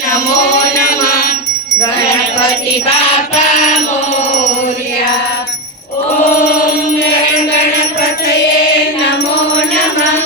नमो नमः गणपति बापा मोरया। ओम गणपतये नमो नमः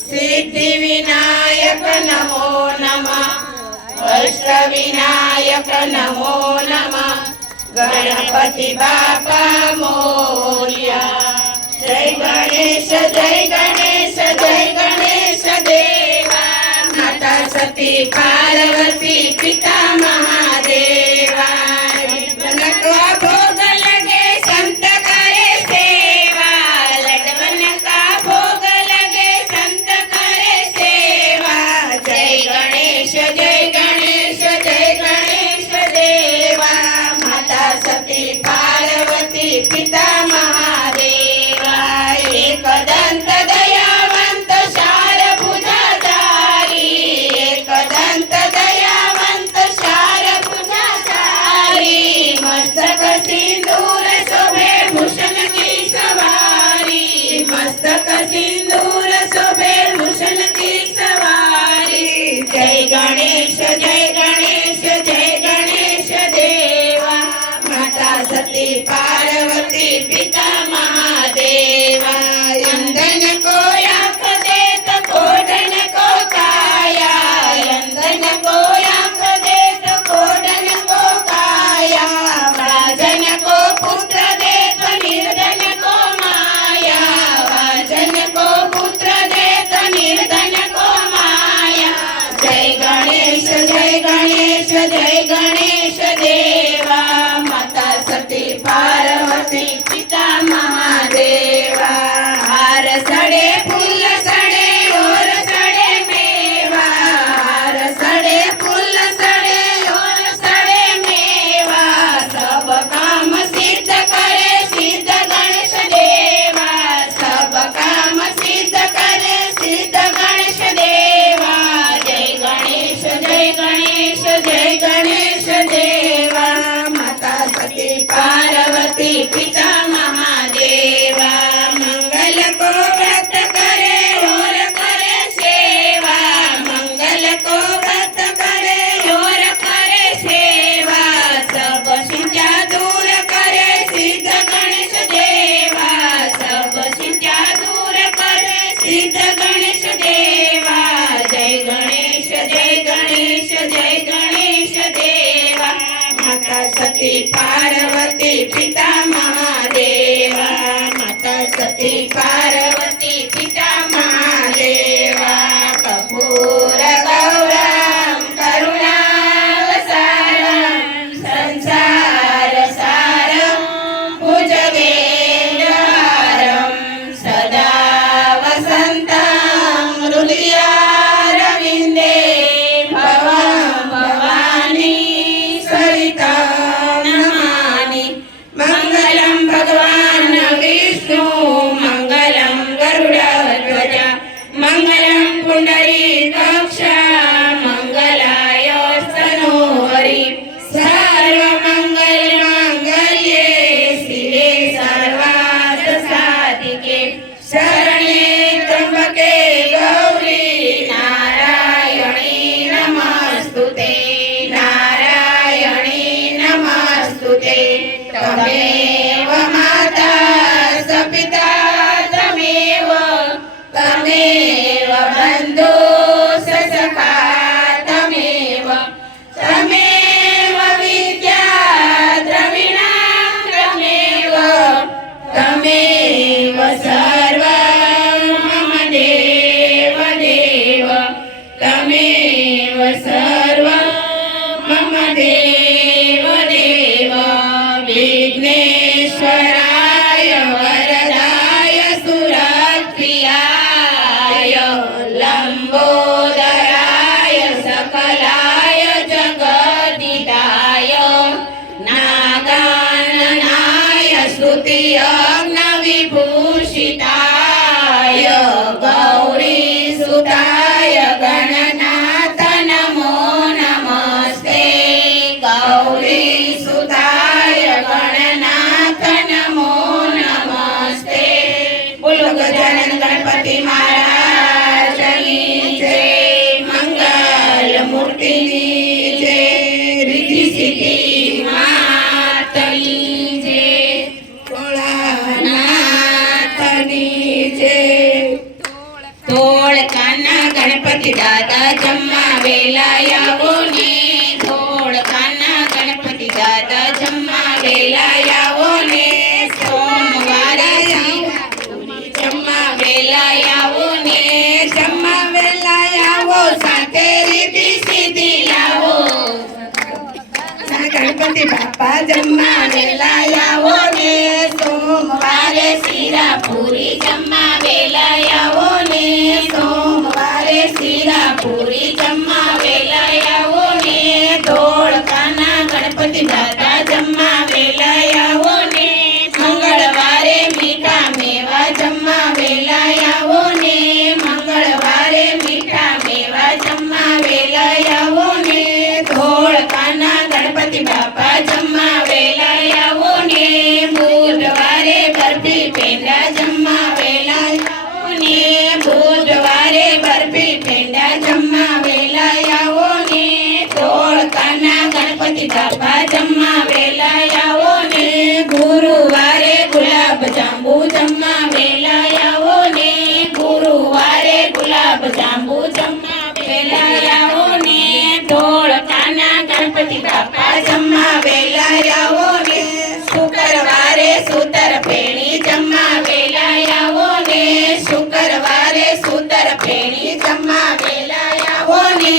सिद्धि विनायक नमो नमः अष्ट विनायक नमो नमः गणपति बापा मोरया। जय गणेश देवा माता सती पार्वती पिता महादेवा। लड्डवन का भोग लगे संत करे सेवा, लड्डवन का भोग लगे संत करे सेवा। जय गणेश देवा माता सती पार्वती पिता महादेवा। एक दंत दयावंत शार भुजाधारी, एक दंत दयावंत शार भुजाधारी। मस्तक सिंदूर शोभे भूषण की सवारी, मस्तक सिंदूर शोभे भूषण की सवारी। जय गणेश देवा माता सती पार्वती पिता महादेवा। अंधन को आँख दे तो कोढ़न को काया, अंधन को आँख दे तो कोढ़न को काया। वाजन को पुत्र दे तो निर्धन को माया, वाजन को पुत्र दे तो निर्धन को माया। जय गणेश देवा माता सती पार्वती पिता महादेवा। हार सड़े फूल सड़े और सड़े मेवा, हार सड़े फूल सड़े और सड़े मेवा। सब काम सिद्ध करे सिद्ध गणेश देवा, सब काम सिद्ध करे सिद्ध गणेश देवा। जय गणेश देवा माता सती पार्वती पिता महादेवा। मंगल को व्रत करे और करे सेवा, मंगल को व्रत करे और करे सेवा। सब चिंता दूर करे सिद्ध गणेश देवा, सब चिंता दूर करे सिद्ध गणेश देवा। जय गणेश देवा माता सती पार्वती पिता महादेवा, माता सती पार्वती पिता महादेवा। कपूर गौरम करुणावसारम संसार सारम भुजगेन्द्रहारम सदा वसन्तं हृदयारविन्दे भवं भवानी सरितं नमामि। मंगलम भगवान विष्णु मंगलम गरुड़ध्वज मंगलम पुंडरीकाक्ष मंगलाय सर्वमंगल मांगल्ये शिवे सर्वार्थ साधिके शरणे त्र्यंबके गौरी नारायणी नमस्तुते, नारायणी नमस्तुते। तमेव माता स पिता तमेव बन्धु स सखा तमेव, तमेव विद्या द्रविणा तमेव, तमेव सर्वं मम देव तमेव सर्वं मम देव विघ्नेश्वराय वरदाय सुरप्रियाय लंबोदराय सकलाय जगदिदाय नागाननाय स्तुतियज्ञ विभूषिताय गौरीसुताय गणनाथ नमो नमस्ते, गौरीसुताय गणनाथ नमो नमस्ते। बोलो गजानन गणपति महाराज की जय, मंगल मूर्ति દાદા જમવા વેલા આવો ને ધોળકાના ગણપતિ દાદા જમવા વેલા આવો ને સોમવારે જમવા વેલા આવો ને જમવા વેલા આવો સાથે રીતિ સીધી લાવો ગણપતિ બાપા જમવા વેલા આવો ને સોમવારે શીરા પૂરી જમવા વેલા આવો ને સોમવારે શીરા પૂરી જમવા વેલા આવો ને ધોળકાના ગણપતિ દાદા જમવા વેલા આવો ને મંગળવારે મીઠા મેવા જમવા વેલા આવો ને મંગળવારે મીઠા મેવા જમવા વેલા આવો ને ધોળકાના ગણપતિ બાપા જમવા વેલા આવો ને બુધવારે બરફી પેંડા જમવા વેલા આવો ને બુધવારે બરફી પેંડા જમવા વેલા આવો ને ધોળકાના ગણપતિ બાપા જમવા વેલા આવો ને ગુરુવારે ગુલાબ જાંબુ જમવા વેલા આવો ને ગુરુવારે ગુલાબ જાંબુ જમવા વેલા આવો ને ધોળકાના ગણપતિ બાપા જમવા વેલા આવો ને શુક્રવારે સૂતર ફેણી જમવા વેલા આવો ને શુક્રવારે સૂતર ફેણી જમવા વેલા આવો ને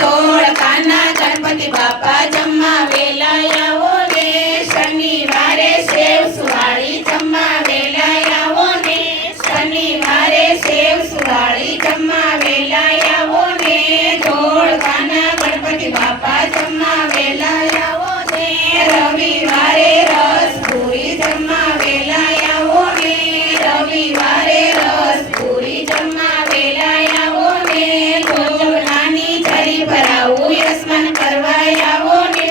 ધોળકાના ગણપતિ બાપા જમવા વેલા આવો ને શનિવારે સેવ સુવાળી જમવા વેલા આવો ને શનિવારે સેવ સુવાળી જમવા વેલા આવો ને ધોળકાના ગણપતિ બાપા જમવા વેલા આવો ને રવિવારે રસ પૂરી જમવા વેલા આવો ને રવિવારે રસ પૂરી જમવા વેલા આવો ને જમનાની જરી ભરાવું યસ્મન કરવા આવો ને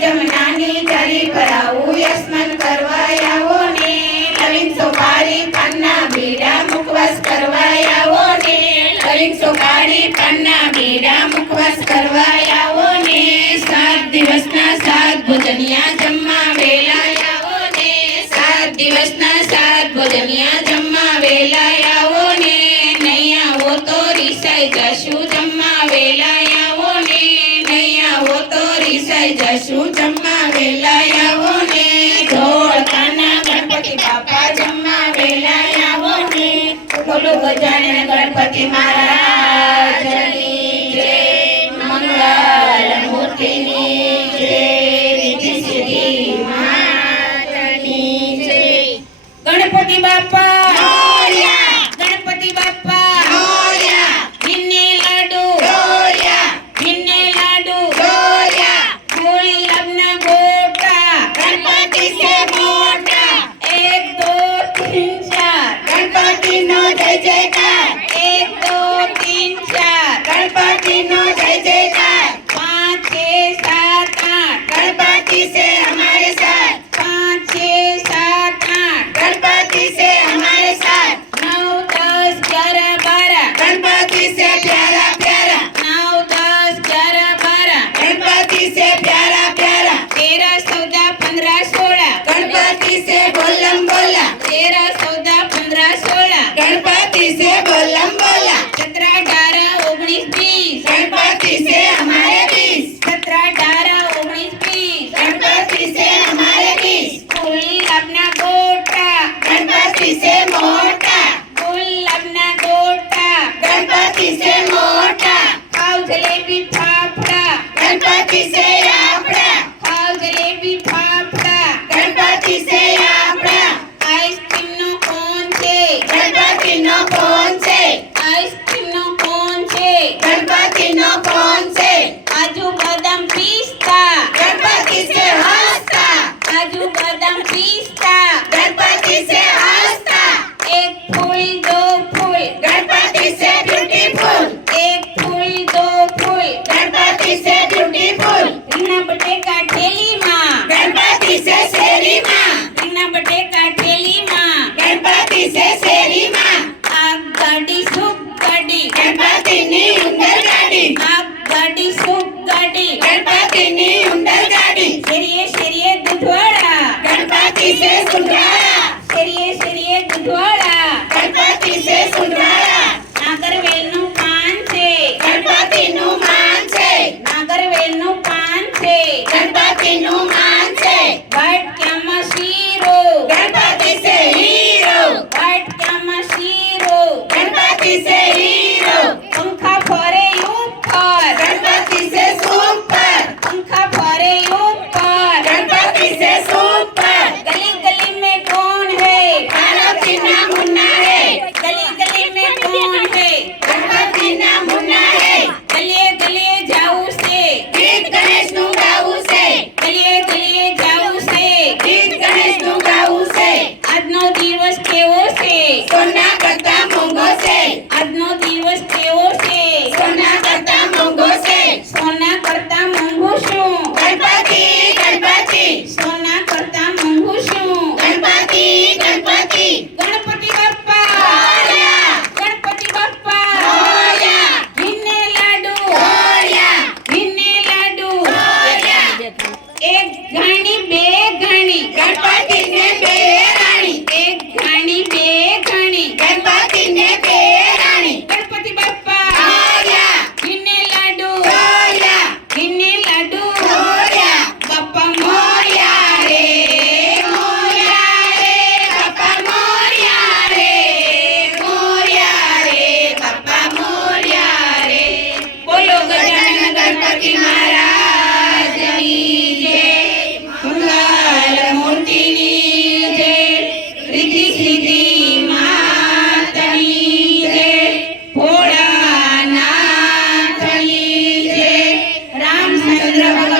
જમનાની જરી ભરાવું યસ્મન કરવા આવો ને લવિંગ સોપારી પાનના બીડા મુખવાસ કરવા આવો ને લવિંગ સોપારી પાનના બીડા મુખવાસ કરવા આવો ને 7 દિવસના 7 ભોજનિયા જમવા વેલા આવો ને 7 દિવસના 7 ભોજનિયા જમવા વેલા આવો ને નહીં આવો તો રીસાઈ જશું જમવા વેલા આવો ને નહીં આવો તો રીસાઈ જશું જમવા વેલા આવો ને ધોળકાના ગણપતિ બાપા જમવા વેલા આવો ને બોલો ગજાનન ગણપતિ મહારાજની જય મંગલ મૂર્તિની જય રીતિ સિદ્ધિ માતની જય ગણપતિ બાપા મોરયા ગણપતિ બાપા મોરયા ઘીને લાડુ મોરયા ઘીને લાડુ મોરયા ફૂલ લગ્ન ગોટા ગણપતિ સે મોટા 1 2 3 4 ગણપતિનો જય જયકાર 1 2 3 4 ગણપતિનો જય જયકાર 5 6 7 8 गणपति से हमारे साथ 5 6 7 8 गणपति से हमारे साथ 9 10 11 12 गणपति से प्यारा प्यारा 9 10 11 12 गणपति से प्यारा प्यारा 13 14 15 16 गणपति से बोलम बोला 13 14 15 16 गणपति से बोलम बोला 17 18 19 20 गणपति से हमारे 20 17 18 19 20 गणपति से हमारे 20 फूल अपना गोटा गणपति से मोटा फूल अपना गोटा गणपति से मोटा खाओ जलेबी फाफड़ा गणपति से आपड़ा खाओ जलेबी फाफड़ा गणपति से आपड़ा आइसक्रीम नो कोन છે ગણપતિ નો કોન છે આઈસ્ક્રીમ નો કોન છે ગણપતિ નો કોન છે કાજુ બદામ પિસ્તા ગણપતિ સે હસતા કાજુ બદામ પિસ્તા ગણપતિ સે હસતા એક ફૂલ દો ફૂલ ગણપતિ સે બ્યુટીફુલ એક ફૂલ દો ફૂલ ગણપતિ સે બ્યુટીફુલ રીંગણા બટેકા ઠેલીમાં ગણપતિ સે શેરીમાં રીંગણા બટેકા ઠેલીમાં ગણપતિ સે શેરીમાં આગ ગાડી સુખ ગાડી ગણપતિની ઉંદર ગાડી આગ ગાડી સુખ ગાડી ગણપતિની ઉંદર ગાડી શેરીએ શેરીએ દૂધવાળા ગણપતિ સે સુંદરાળા શેરીએ શેરીએ દૂધવાળા ગણપતિ સે સુંદરાળા નાગરવેલનું પાન છે વીર